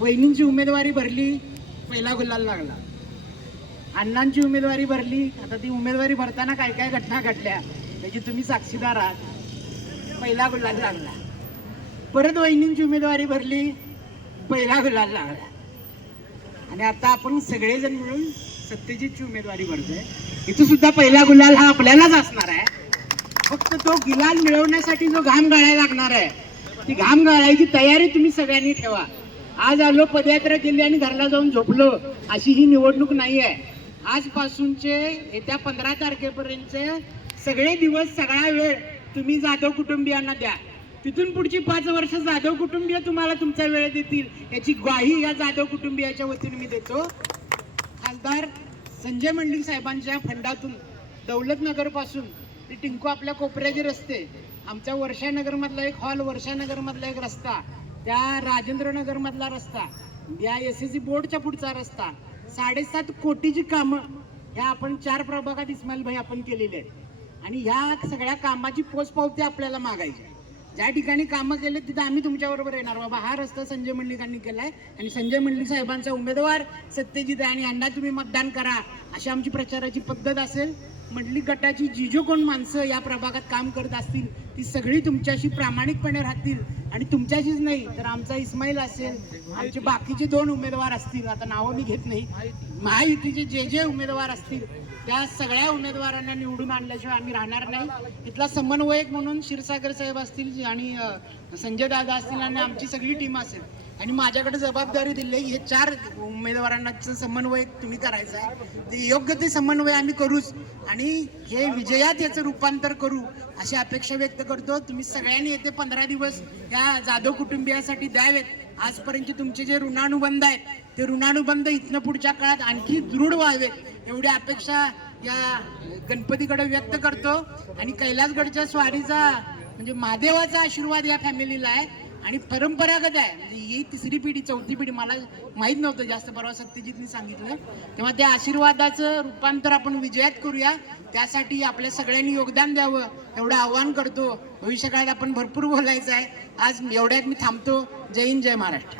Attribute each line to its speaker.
Speaker 1: वहिनींची उमेदवारी भरली पहिला गुलाल लागला. अण्णांची उमेदवारी भरली आता ती उमेदवारी भरताना काय काय घटना घडल्या त्याची तुम्ही साक्षीदार आहात. पहिला गुलाल लागला. परत वहिनींची उमेदवारी भरली पहिला गुलाल लागला. आणि आता आपण सगळेजण मिळून सत्यजितची उमेदवारी भरतोय. इथं सुद्धा पहिला गुलाल हा आपल्यालाच असणार आहे. फक्त तो गुलाल मिळवण्यासाठी जो घाम गाळायला लागणार आहे ती घाम गाळायची तयारी तुम्ही सगळ्यांनी ठेवा. आज आलो पदयात्रा केली आणि घरला जाऊन झोपलो. अशी ही निवडणूक नाही आहे आजपासूनचे येत्या पंधरा तारखेपर्यंतचे सगळे दिवस सगळा वेळ तुम्ही जाधव कुटुंबियांना द्या. तिथून पुढची पाच वर्ष जाधव कुटुंबीय तुम्हाला तुमचा वेळ देतील. याची ग्वाही या जाधव कुटुंबियाच्या वतीने मी देतो. खासदार संजय मंडलिक साहेबांच्या फंडातून दौलतनगरपासून ते टिंकू आपल्या कोपऱ्याचे रस्ते. आमच्या वर्षानगरमधला एक हॉल वर्षानगरमधला एक रस्ता. त्या राजेंद्रनगरमधला मधला रस्ता या एस एस सी बोर्डच्या पुढचा रस्ता साडेसात कोटीची कामं ह्या आपण चार प्रभागात इस्माईल भाई आपण केलेली आहेत. आणि ह्या सगळ्या कामाची पोचपावती आपल्याला मागायची ज्या ठिकाणी कामं केले तिथं आम्ही तुमच्याबरोबर येणार. बाबा हा रस्ता संजय मंडलिकांनी आहे आणि संजय मंडलिक साहेबांचा उमेदवार सत्यजित आहे आणि यांना तुम्ही मतदान करा अशी आमची प्रचाराची पद्धत असेल. मंडलिक गटाची जी जो कोण माणसं या प्रभागात काम करत असतील ती सगळी तुमच्याशी प्रामाणिकपणे राहतील. आणि तुमच्याशीच नाही तर आमचा इस्माईल असेल आमचे बाकीचे दोन उमेदवार असतील आता नावं मी घेत नाही. महायुतीचे जे जे उमेदवार असतील त्या सगळ्या उमेदवारांना निवडून आणल्याशिवाय आम्ही राहणार नाही. इथला समन्वयक म्हणून क्षीरसागर साहेब असतील आणि संजय दादा असतील आणि आमची सगळी टीम असेल. आणि माझ्याकडे जबाबदारी दिली हे चार उमेदवारांचं समन्वय तुम्ही करायचा आहे. ते योग्य ते समन्वय आम्ही करूच. आणि हे विजयात याचं रूपांतर करू अशी अपेक्षा व्यक्त करतो. तुम्ही सगळ्यांनी येते पंधरा दिवस या जाधव कुटुंबियासाठी द्यावेत. आजपर्यंत तुमचे जे ऋणानुबंध आहेत ते ऋणानुबंध इथनं पुढच्या काळात आणखी दृढ व्हावेत एवढी अपेक्षा या गणपतीकडे व्यक्त करतो. आणि कैलासगडच्या स्वारीचा म्हणजे महादेवाचा आशीर्वाद या फॅमिलीला आहे. आणि परंपरागत आहे. म्हणजे ही तिसरी पिढी चौथी पिढी मला माहीत नव्हतं जास्त परवा सत्यजितने सांगितलं. तेव्हा त्या आशीर्वादाचं रूपांतर आपण विजयात करूया. त्यासाठी आपल्या सगळ्यांनी योगदान द्यावं एवढं आव्हान करतो. भविष्यकाळात आपण भरपूर बोलायचं आहे. आज एवढ्यात मी थांबतो. जय हिंद जय महाराष्ट्र.